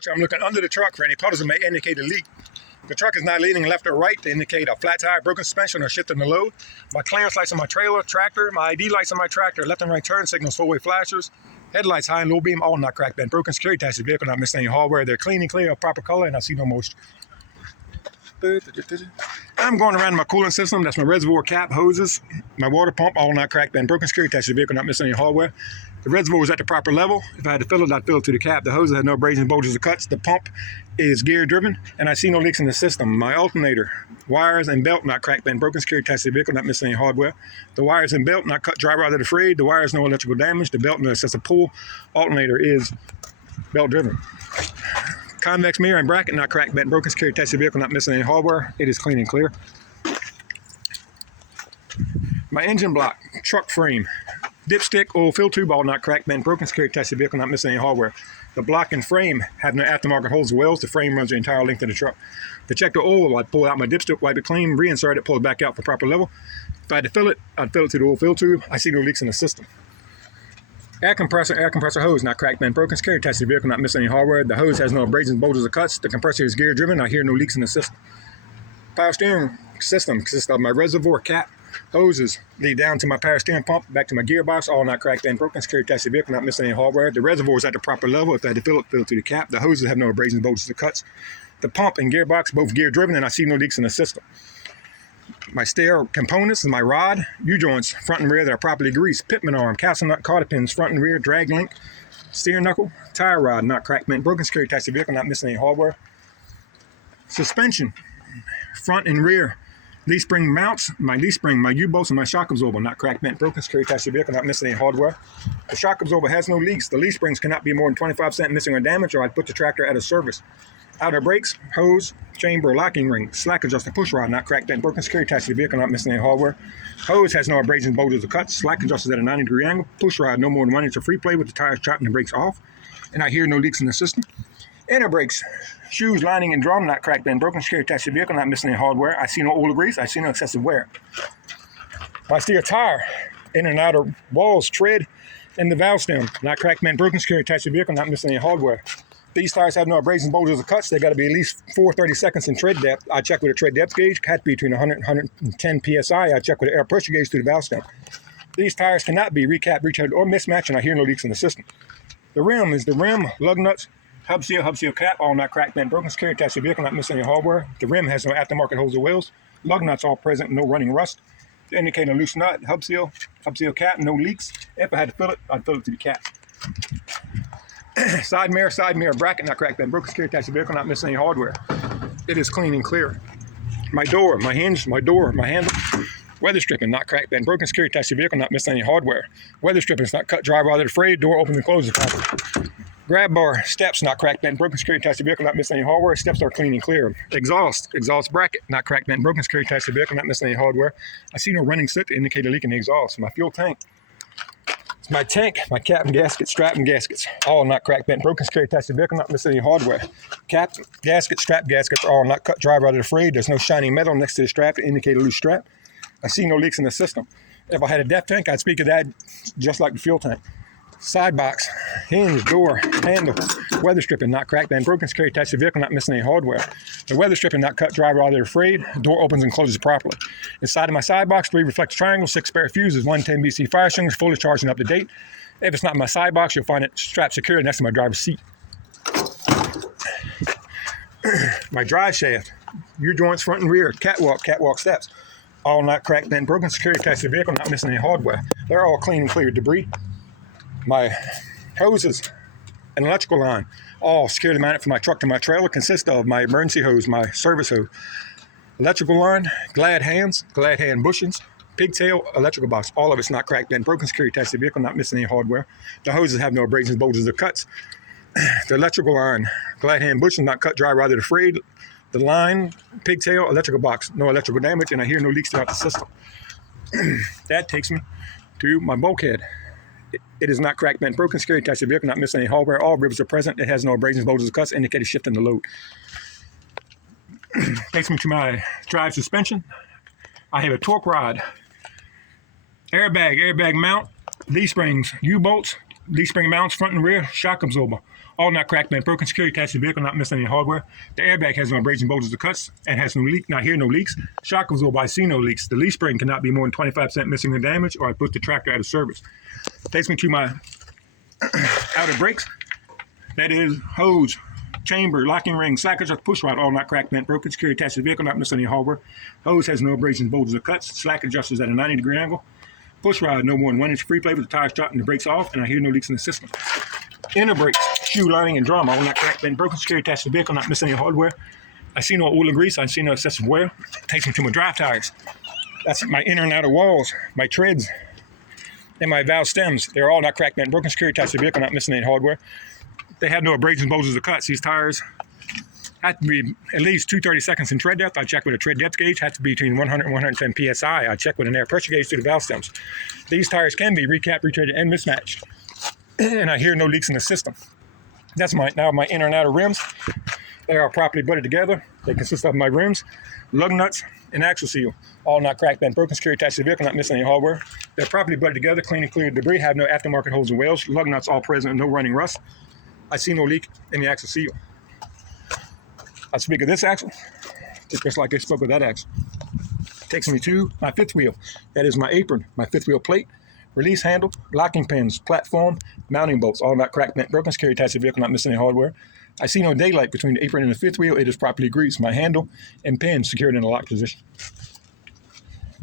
approach, I'm looking under the truck for any puddles that may indicate a leak. The truck is not leaning left or right to indicate a flat tire, broken suspension, or shifting the load. My clearance lights on my trailer, tractor, my ID lights on my tractor, left and right turn signals, four-way flashers, headlights high and low beam, all not cracked, bent, broken, security attached to the vehicle, not missing any hardware. They're clean and clear, of proper color, and I see no moisture. I'm going around my cooling system. That's my reservoir cap, hoses, my water pump, all not cracked, bent, broken, security attached to the vehicle, not missing any hardware. The reservoir is at the proper level. If I had to fill it, I'd fill it to the cap. The hoses have no abrasions, bulges, or cuts. The pump is gear driven, and I see no leaks in the system. My alternator, wires, and belt not cracked, bent, broken, security attached to the vehicle, not missing any hardware. The wires and belt not cut, dry, rotted, or frayed. The wires no electrical damage. The belt no excessive pull. Alternator is belt driven. Convex mirror and bracket not cracked, bent, broken, security attached to the vehicle, not missing any hardware. It is clean and clear. My engine block, truck frame, dipstick, oil fill tube, all not cracked, bent, broken, security attached to the vehicle, not missing any hardware. The block and frame have no aftermarket holes or wells. The frame runs the entire length of the truck. To check the oil, I'd pull out my dipstick, wipe it clean, reinsert it, pull it back out for proper level. If I had to fill it, I'd fill it to the oil fill tube. I see no leaks in the system. Air compressor hose, not cracked, bent, broken, security attached to the vehicle, not missing any hardware. The hose has no abrasions, bulges, or cuts. The compressor is gear driven. I hear no leaks in the system. Power steering system consists of my reservoir cap, hoses lead down to my power steering pump, back to my gearbox, all not cracked, bent, broken, security attached to the vehicle, not missing any hardware. The reservoir is at the proper level. If I had to fill it to the cap. The hoses have no abrasions, bulges, or cuts. The pump and gearbox, both gear driven, and I see no leaks in the system. My stair components is my rod, U-joints, front and rear that are properly greased, pitman arm, castle nut, cotter pins, front and rear, drag link, steering knuckle, tire rod, not cracked, bent, broken, security attached to the vehicle, not missing any hardware. Suspension, front and rear, leaf spring mounts, my leaf spring, my U-bolts, and my shock absorber, not cracked, bent, broken, security attached to the vehicle, not missing any hardware. The shock absorber has no leaks. The leaf springs cannot be more than 25% missing or damaged, or I'd put the tractor out of service. Outer brakes, hose, chamber, locking ring, slack adjuster, push rod, not cracked, bent, broken, security attached to the vehicle, not missing any hardware. Hose has no abrasions, bulges, or cuts. Slack adjusters at a 90-degree angle. Push rod no more than 1 inch of free play with the tires chopped and the brakes off. And I hear no leaks in the system. Inner brakes, shoes, lining, and drum, not cracked, bent, broken, security attached to the vehicle, not missing any hardware. I see no oil grease. I see no excessive wear. My steer tire, inner and outer walls, tread, and the valve stem, not cracked, bent, broken, security attached to the vehicle, not missing any hardware. These tires have no abrasions, bulges, or cuts. They got to be at least 4/32 in tread depth. I check with a tread depth gauge. Had to be between 100 and 110 psi. I check with an air pressure gauge through the valve stem. These tires cannot be recapped, retreaded, or mismatched, and I hear no leaks in the system. The rim is the rim, lug nuts, hub seal cap, all not cracked, bent, broken, security attached to the vehicle, not missing any hardware. The rim has no aftermarket holes or wheels. Lug nuts all present, no running rust. To indicate a loose nut, hub seal cap, no leaks. If I had to fill it, I'd fill it to the cap. Side mirror bracket, not cracked, bent, broken, security attached to the vehicle, not missing any hardware. It is clean and clear. My door, my hinge, my handle, weather stripping, not cracked, bent, broken, security attached to the vehicle, not missing any hardware. Weather stripping is not cut, dry, rotted, or frayed. Door opens and closes properly. Grab bar, steps, not cracked, bent, broken, security attached to the vehicle, not missing any hardware. Steps are clean and clear. Exhaust bracket, not cracked, bent, broken, security attached to the vehicle, not missing any hardware. I see no running soot to indicate a leak in the exhaust. My fuel tank. My tank, my cap and gasket, strap and gaskets, all not cracked, bent, broken, security attached to the vehicle, not missing any hardware. Cap, gasket, strap, gaskets are all not cut, dry, rotted, or frayed. There's no shiny metal next to the strap to indicate a loose strap. I see no leaks in the system. If I had a depth tank, I'd speak of that just like the fuel tank. Side box, hinge, door, handle, weather stripping, not cracked, bent, broken, security attached to the vehicle, not missing any hardware. The weather stripping, not cut, dry, rotted, or frayed. Door opens and closes properly. Inside of my side box, 3 reflector triangles, 6 spare fuses, 1 10 BC fire extinguisher, fully charged and up to date. If it's not my side box, you'll find it strapped secure next to my driver's seat. My drive shaft, U-joints, front and rear, catwalk steps, all not cracked, bent, broken, security attached to the vehicle, not missing any hardware. They're all clean and clear debris. My hoses and electrical line, all securely mounted from my truck to my trailer, consist of my emergency hose, my service hose, electrical line, glad hand bushings, pigtail, electrical box. All of it's not cracked, bent, broken, security attached to the vehicle, not missing any hardware. The hoses have no abrasions, bulges, or cuts. The electrical line, glad hand bushings, not cut, dry, rotted, or frayed. The line, pigtail, electrical box, no electrical damage, and I hear no leaks throughout the system. That takes me to my bulkhead. It is not cracked, bent, broken, security attached to the vehicle, not missing any hardware. All rivets are present. It has no abrasions, bulges, or cuts, indicating shift in the load. Takes me to my drive suspension. I have a torque rod, airbag mount, leaf springs, U-bolts, leaf spring mounts, front and rear, shock absorber. All not cracked, bent, broken, security attached to the vehicle, not missing any hardware. The airbag has no abrasions, bulges, or cuts, and has no leak. Not here, no leaks. Shock absorber, I see no leaks. The leaf spring cannot be more than 25% missing or damaged, or I put the tractor out of service. Takes me to my outer brakes. That is hose, chamber, locking ring, slack adjuster, push rod, all not cracked, bent, broken, security attached to the vehicle, not missing any hardware. Hose has no abrasions, bulges, or cuts. Slack adjusters at a 90-degree angle. Push rod no more than 1 inch free play with the tires shot and the brakes off, and I hear no leaks in the system. Inner brakes, shoe lining and drum, all not cracked, bent, broken, security attached to the vehicle, not missing any hardware. I see no oil and grease, I see no excessive wear. Takes me to my drive tires. That's my inner and outer walls, my treads, and my valve stems. They're all not cracked, bent, broken, security attached to the vehicle, not missing any hardware. They have no abrasions, bulges, or cuts. These tires have to be at least 230 seconds in tread depth. I check with a tread depth gauge. Have to be between 100 and 110 psi. I check with an air pressure gauge through the valve stems. These tires can be recapped, retreaded, and mismatched. And I hear no leaks in the system. That's my inner and outer rims. They are properly butted together. They consist of my rims, lug nuts, and axle seal. All not cracked, bent, broken, security attached to the vehicle, not missing any hardware. They're properly butted together, clean and clear of debris, have no aftermarket holes and wales. Lug nuts all present, no running rust. I see no leak in the axle seal. I speak of this axle, just like I spoke of that axle. Takes me to my fifth wheel. That is my apron, my fifth wheel plate, release handle, locking pins, platform, mounting bolts, all not cracked, bent, broken, security attached to the vehicle, not missing any hardware. I see no daylight between the apron and the fifth wheel. It is properly greased. My handle and pin secured in a locked position.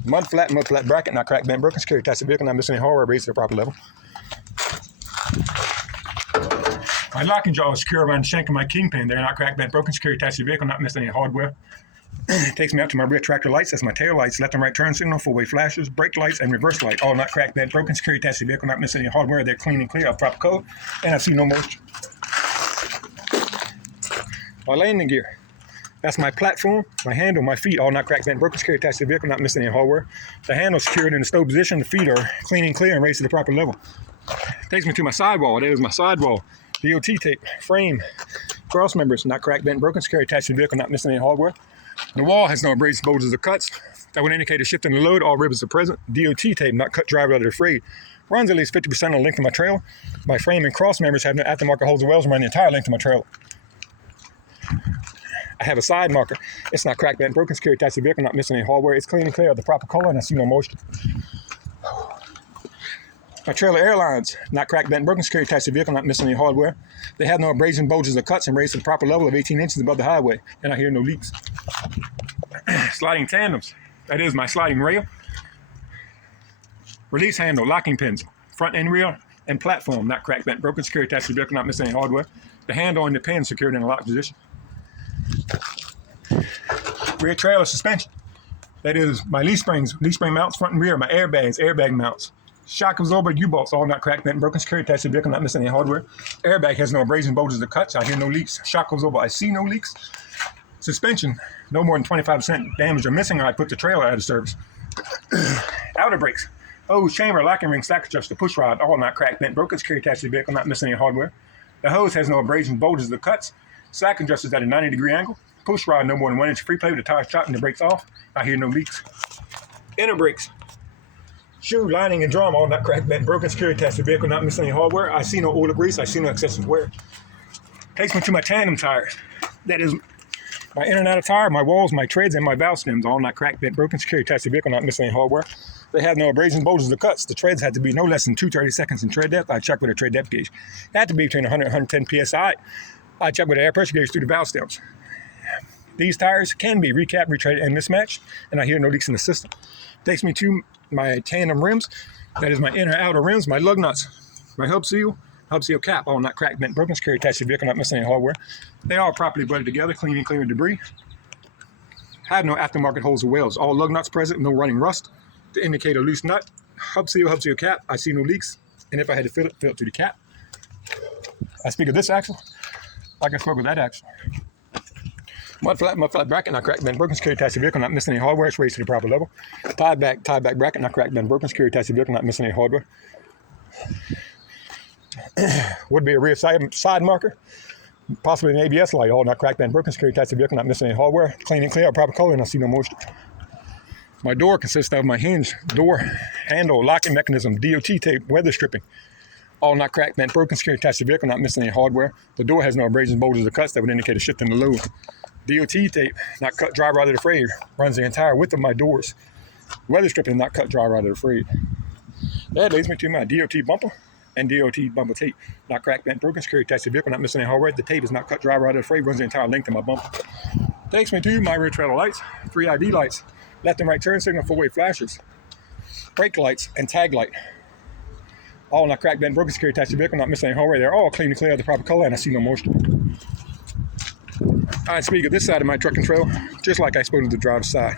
Mud flat bracket, not cracked, bent, broken, security attached to the vehicle, not missing any hardware, raised to the proper level. My locking jaw is secure around the shank of my kingpin. They're not cracked, bent, broken, security attached to the vehicle, not missing any hardware. Takes me out to my rear tractor lights. That's my tail lights, left and right turn signal, four-way flashers, brake lights, and reverse light. All not cracked, bent, broken, security attached to the vehicle, not missing any hardware. They're clean and clear of proper code, and I see no moisture. My landing gear. That's my platform, my handle, my feet, all not cracked, bent, broken, security attached to the vehicle, not missing any hardware. The handle secured in the stow position. The feet are clean and clear and raised to the proper level. Takes me to my sidewall. That is my sidewall. DOT tape, frame, cross members, not cracked, bent, broken, security attached to the vehicle, not missing any hardware. The wall has no abrasions, bulges, or cuts. That would indicate a shift in the load. All rivets are present. DOT tape, not cut driver out of the frayed. Runs at least 50% on the length of my trailer. My frame and cross members have no aftermarket holes or wells around the entire length of my trailer. I have a side marker. It's not cracked, bent, broken, security attached to the vehicle, not missing any hardware. It's clean and clear of the proper color, and I see no moisture. My trailer airlines, not cracked, bent, broken, security attached to the vehicle, not missing any hardware. They have no abrasions, bulges, or cuts, and raised to the proper level of 18 inches above the highway, and I hear no leaks. Sliding tandems. That is my sliding rail. Release handle, locking pins, front and rear, and platform, not cracked, bent, broken, security attached to the vehicle, not missing any hardware. The handle and the pin secured in a locked position. Rear trailer suspension. That is my leaf springs, leaf spring mounts, front and rear, my airbags, airbag mounts. Shock absorber, U-bolts, all not cracked, bent, broken, security attached to the vehicle, not missing any hardware. Airbag has no abrasions, bulges, or cuts. I hear no leaks. Shock absorber, I see no leaks. Suspension, no more than 25% damage or missing, or I put the trailer out of service. Outer brakes, hose, chamber, locking ring, slack adjuster, push rod, all not cracked, bent, broken, security attached to the vehicle, not missing any hardware. The hose has no abrasions, bulges, or cuts. Slack adjusters at a 90-degree angle. Push rod, no more than 1 inch free play with the tires shot and the brakes off. I hear no leaks. Inner brakes. Shoe, lining, and drum, all not cracked, bent, broken, security attached to the vehicle, not missing any hardware. I see no oil or grease. I see no excessive wear. Takes me to my tandem tires. That is my inner and outer tire, my walls, my treads, and my valve stems, all not cracked, bent, broken, security attached to the vehicle, not missing any hardware. They have no abrasions, bulges, or cuts. The treads had to be no less than 230 seconds in tread depth. I checked with a tread depth gauge. It had to be between 100 and 110 psi. I checked with an air pressure gauge through the valve stems. These tires can be recapped, retreaded, and mismatched, and I hear no leaks in the system. Takes me to my tandem rims. That is my inner and outer rims, my lug nuts, my hub seal cap, all not cracked, bent, broken, security attached to the vehicle, not missing any hardware. They are properly butted together, clean and clear of debris. Have no aftermarket holes or wells. All lug nuts present, no running rust. To indicate a loose nut, hub seal cap, I see no leaks. And if I had to fill it through the cap. I speak of this axle, like I spoke of that axle. Mud flat bracket, not cracked, bent, broken, security attached to the vehicle, not missing any hardware. It's raised to the proper level. Tie back bracket, not cracked, bent, broken, security attached to the vehicle, not missing any hardware. Would be a rear side marker, possibly an ABS light, all not cracked, bent, broken, security attached to the vehicle, not missing any hardware. Clean and clear, proper color, and I see no moisture. My door consists of my hinge, door, handle, locking mechanism, DOT tape, weather stripping. All not cracked, bent, broken, security attached to the vehicle, not missing any hardware. The door has no abrasions, bulges, or cuts that would indicate a shift in the load. DOT tape, not cut, dry rotted or frayed, runs the entire width of my doors. Weather stripping, not cut, dry rotted or frayed. That leads me to my DOT bumper and DOT bumper tape. Not cracked, bent, broken, security attached to the vehicle, not missing any hardware. The tape is not cut, dry rotted or frayed, runs the entire length of my bumper. Takes me to my rear trailer lights, 3 ID lights, left and right turn signal, 4-way flashers, brake lights, and tag light. All not cracked, bent, broken, security attached to the vehicle, not missing any hardware. They're all clean and clear of the proper color, and I see no moisture. I speak of this side of my truck and trailer, just like I spoke to the driver's side.